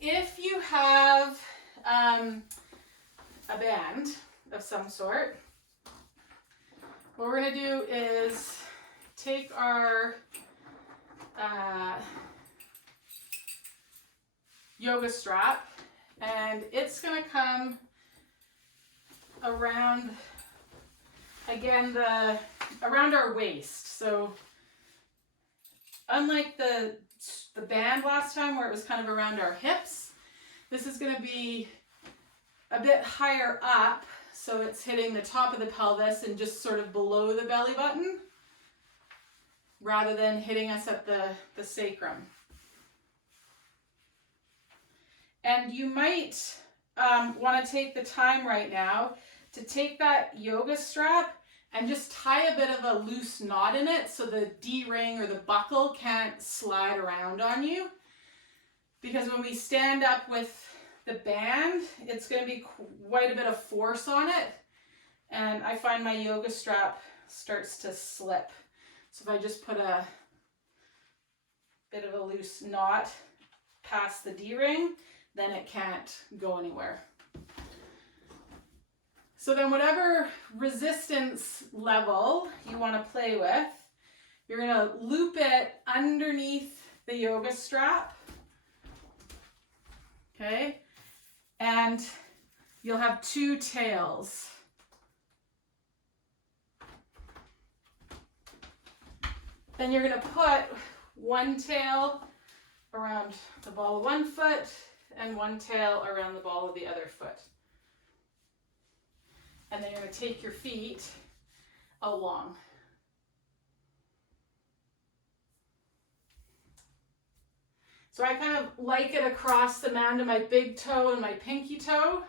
If you have a band of some sort, what we're going to do is take our yoga strap, and it's going to come around, again, around our waist. So unlike the band last time where it was kind of around our hips, this is going to be a bit higher up, so it's hitting the top of the pelvis and just sort of below the belly button rather than hitting us at the sacrum. And you might want to take the time right now to take that yoga strap and just tie a bit of a loose knot in it so the D-ring or the buckle can't slide around on you. Because when we stand up with the band, it's going to be quite a bit of force on it. And I find my yoga strap starts to slip. So if I just put a bit of a loose knot past the D-ring, then it can't go anywhere. So then whatever resistance level you want to play with, you're going to loop it underneath the yoga strap. Okay? And you'll have two tails. Then you're going to put one tail around the ball of one foot and one tail around the ball of the other foot. And then you're going to take your feet along. So I kind of like it across the mound of my big toe and my pinky toe.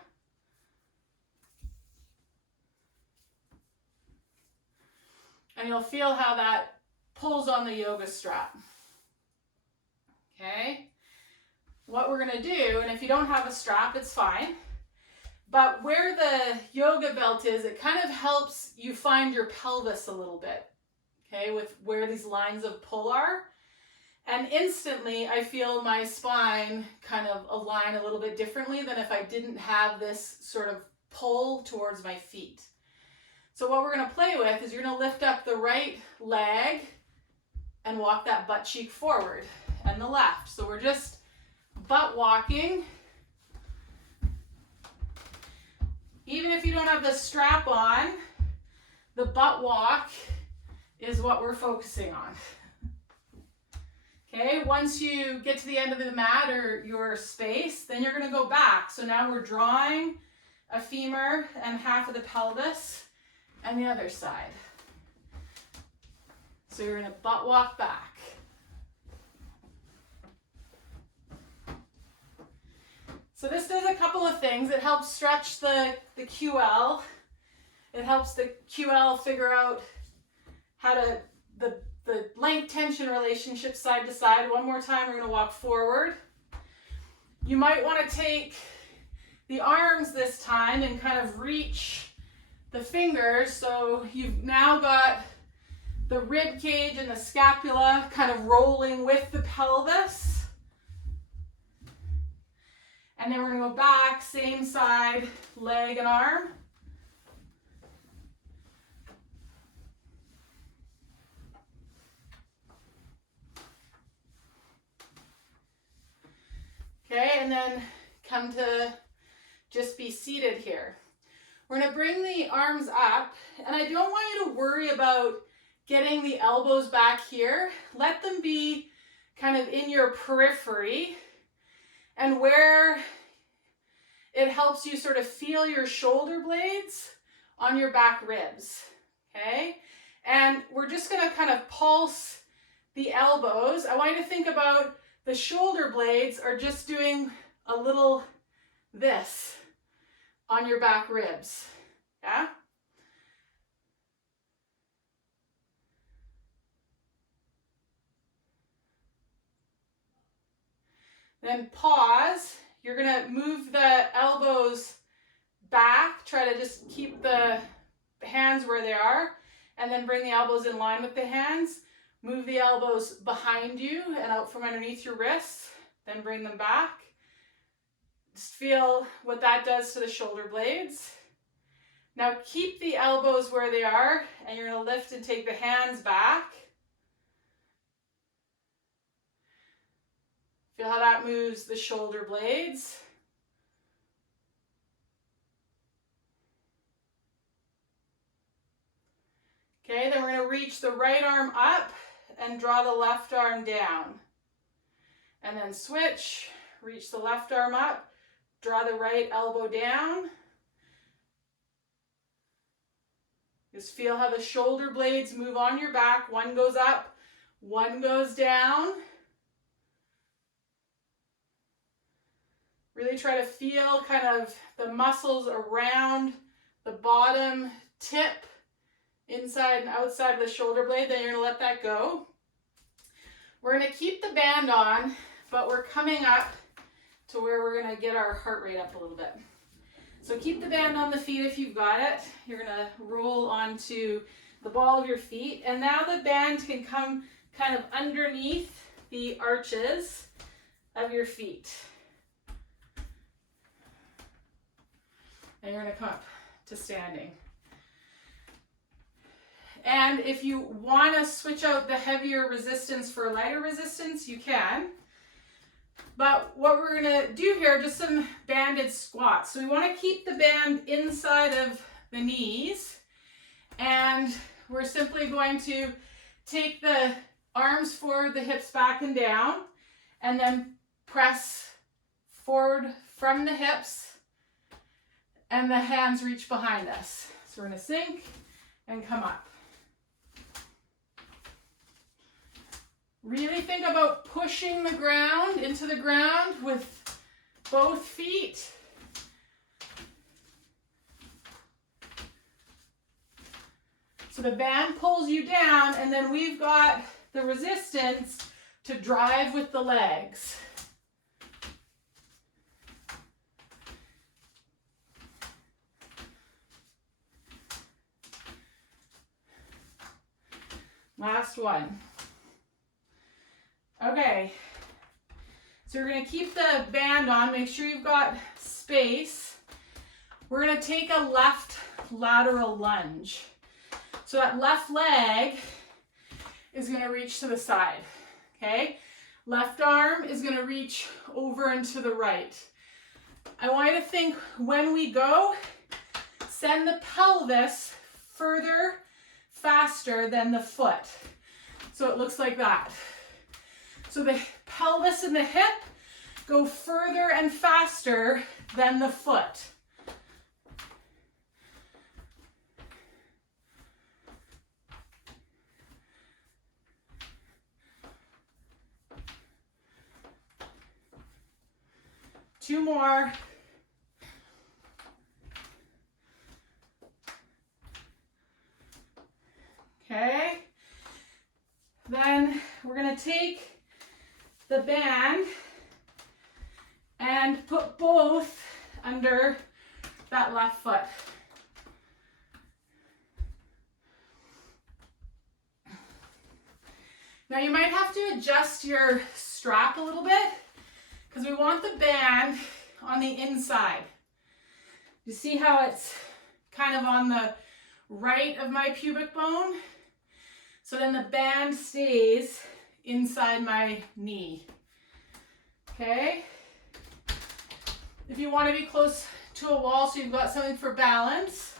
And you'll feel how that pulls on the yoga strap. Okay? What we're going to do, and if you don't have a strap, it's fine. But where the yoga belt is, it kind of helps you find your pelvis a little bit, okay, with where these lines of pull are. And instantly, I feel my spine kind of align a little bit differently than if I didn't have this sort of pull towards my feet. So what we're going to play with is you're going to lift up the right leg and walk that butt cheek forward, and the left. So we're just butt walking. Even if you don't have the strap on, the butt walk is what we're focusing on. Okay, once you get to the end of the mat or your space, then you're going to go back. So now we're drawing a femur and half of the pelvis and the other side. So you're going to butt walk back. So this does a couple of things. It helps stretch the QL. It helps the QL figure out how to, the length tension relationship side to side. One more time, we're going to walk forward. You might want to take the arms this time and kind of reach the fingers. So you've now got the rib cage and the scapula kind of rolling with the pelvis. And then we're going to go back, same side, leg and arm. Okay, and then come to just be seated here. We're going to bring the arms up, and I don't want you to worry about getting the elbows back here. Let them be kind of in your periphery, and where it helps you sort of feel your shoulder blades on your back ribs, okay? And we're just going to kind of pulse the elbows. I want you to think about the shoulder blades are just doing a little this on your back ribs, yeah? Then pause. You're going to move the elbows back. Try to just keep the hands where they are, and then bring the elbows in line with the hands. Move the elbows behind you and out from underneath your wrists. Then bring them back. Just feel what that does to the shoulder blades. Now keep the elbows where they are, and you're going to lift and take the hands back. Feel how that moves the shoulder blades. Okay, then we're going to reach the right arm up and draw the left arm down. And then switch, reach the left arm up, draw the right elbow down. Just feel how the shoulder blades move on your back. One goes up, one goes down. Really try to feel kind of the muscles around the bottom tip, inside and outside of the shoulder blade. Then you're going to let that go. We're going to keep the band on, but we're coming up to where we're going to get our heart rate up a little bit. So keep the band on the feet if you've got it. You're going to roll onto the ball of your feet. And now the band can come kind of underneath the arches of your feet. And you're going to come up to standing. And if you want to switch out the heavier resistance for lighter resistance, you can. But what we're going to do here, just some banded squats. So we want to keep the band inside of the knees. And we're simply going to take the arms forward, the hips back and down, and then press forward from the hips, and the hands reach behind us. So we're going to sink and come up. Really think about pushing the ground into the ground with both feet. So the band pulls you down, and then we've got the resistance to drive with the legs. Last one. Okay, so we're going to keep the band on. Make sure you've got space. We're going to take a left lateral lunge. So that left leg is going to reach to the side, okay? Left arm is going to reach over and to the right. I want you to think when we go, send the pelvis further, faster than the foot. So it looks like that. So the pelvis and the hip go further and faster than the foot. Two more. Okay. Then we're going to take the band and put both under that left foot. Now you might have to adjust your strap a little bit because we want the band on the inside. You see how it's kind of on the right of my pubic bone? So then the band stays inside my knee. Okay? If you want to be close to a wall so you've got something for balance,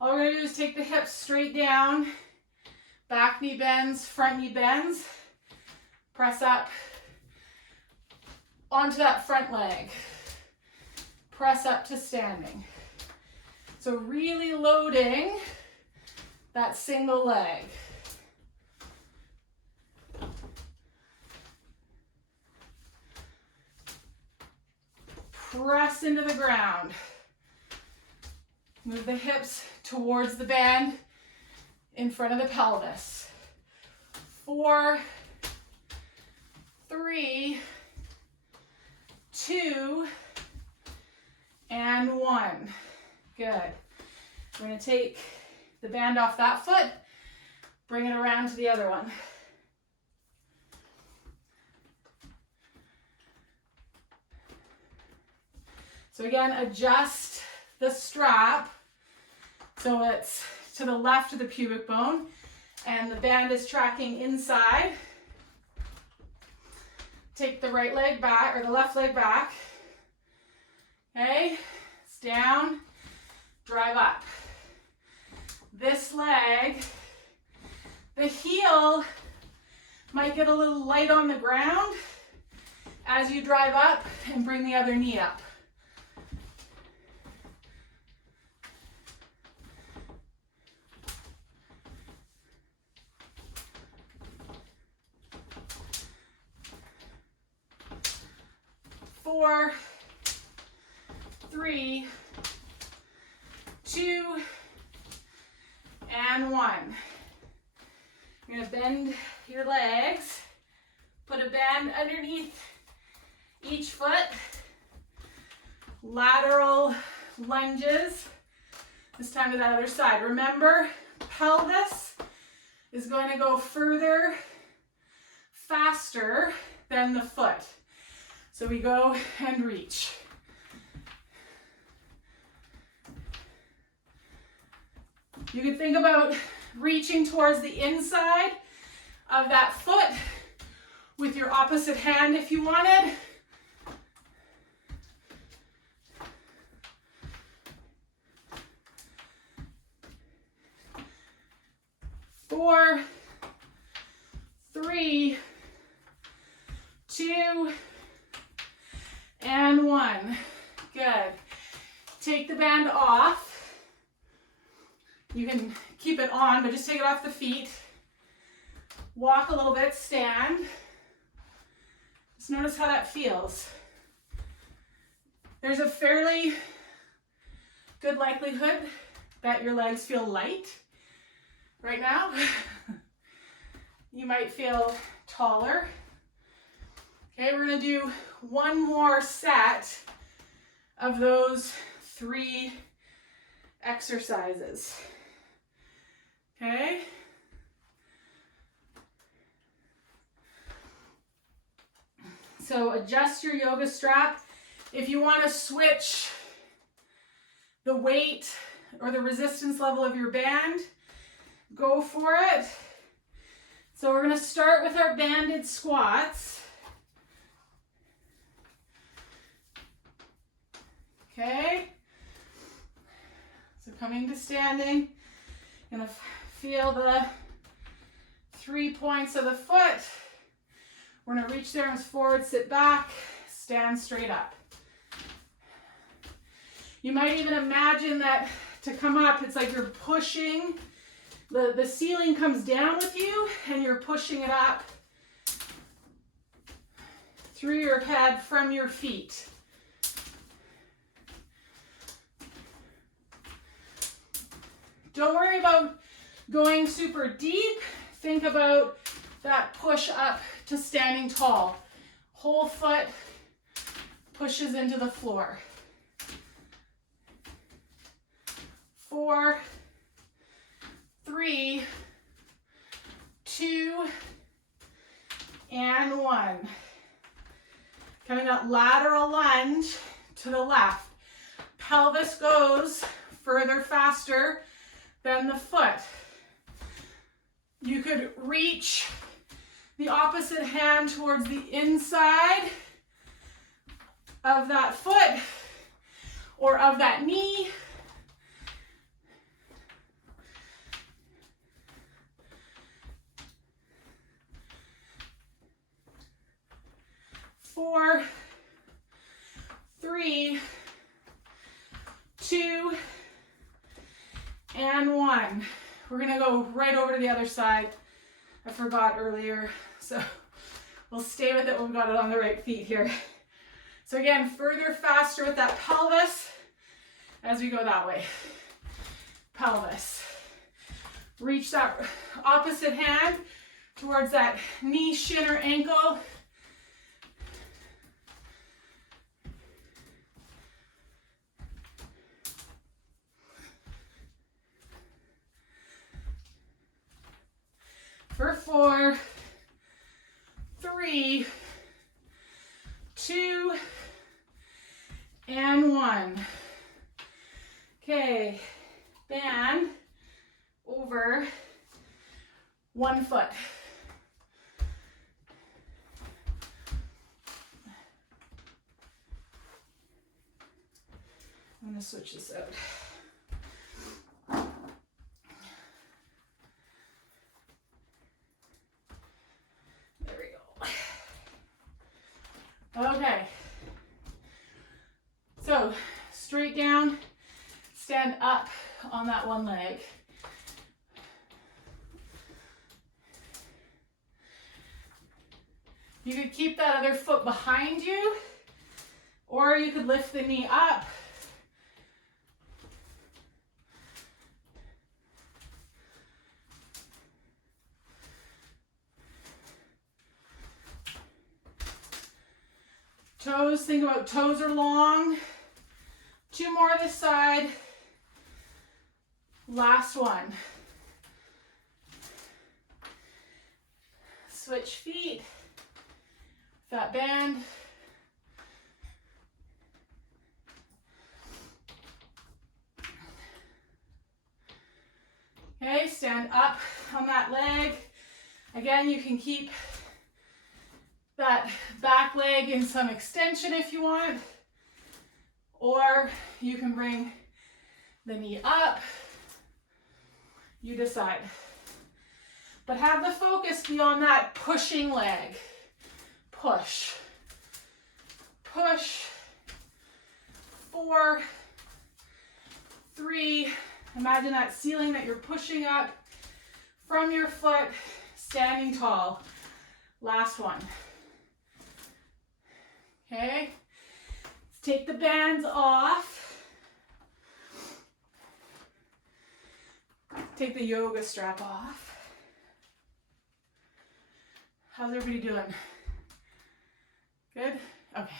all we're going to do is take the hips straight down, back knee bends, front knee bends, press up onto that front leg, press up to standing. So really loading that single leg. Press into the ground. Move the hips towards the band in front of the pelvis. 4, 3, 2, and 1. Good. We're going to take the band off that foot, bring it around to the other one. So again, adjust the strap so it's to the left of the pubic bone and the band is tracking inside. Take the right leg back, or the left leg back. Okay, it's down, drive up. This leg, the heel might get a little light on the ground as you drive up and bring the other knee up. Four, three, two, and one. You're gonna bend your legs, put a band underneath each foot, lateral lunges, this time to that other side. Remember, pelvis is going to go further, faster than the foot. So we go and reach. You can think about reaching towards the inside of that foot with your opposite hand if you wanted. Four, three, two, and one. Good. Take the band off. You can keep it on, but just take it off the feet. Walk a little bit, stand. Just notice how that feels. There's a fairly good likelihood that your legs feel light right now. You might feel taller. Okay, we're gonna do one more set of those 3 exercises. Okay? So adjust your yoga strap. If you want to switch the weight or the resistance level of your band, go for it. So we're going to start with our banded squats. Okay? So coming to standing, you're going to feel the 3 points of the foot. We're going to reach the arms forward, sit back, stand straight up. You might even imagine that to come up, it's like you're pushing, the ceiling comes down with you and you're pushing it up through your head from your feet. Don't worry about going super deep. Think about that push up to standing tall. Whole foot pushes into the floor. 4, 3, 2, and 1. Coming up, lateral lunge to the left. Pelvis goes further, faster than the foot. You could reach the opposite hand towards the inside of that foot or of that knee. Four, 3, 2, and 1. We're gonna go right over to the other side. I forgot earlier, so we'll stay with it when we got it on the right feet here. So again, further, faster with that pelvis as we go that way. Pelvis. Reach that opposite hand towards that knee, shin, or ankle. For 4, 3, 2, and 1. one foot. I'm going to switch this out. There we go. Okay. So straight down, stand up on that one leg. You could keep that other foot behind you, or you could lift the knee up. Toes, think about toes are long. 2 more this side. Last one. Switch feet. Fat band. Okay, stand up on that leg. Again, you can keep that back leg in some extension if you want, or you can bring the knee up. You decide. But have the focus be on that pushing leg. Push. Push. 4, 3. Imagine that ceiling that you're pushing up from your foot, standing tall. Last one. Okay. Let's take the bands off. Take the yoga strap off. How's everybody doing? Good? Okay.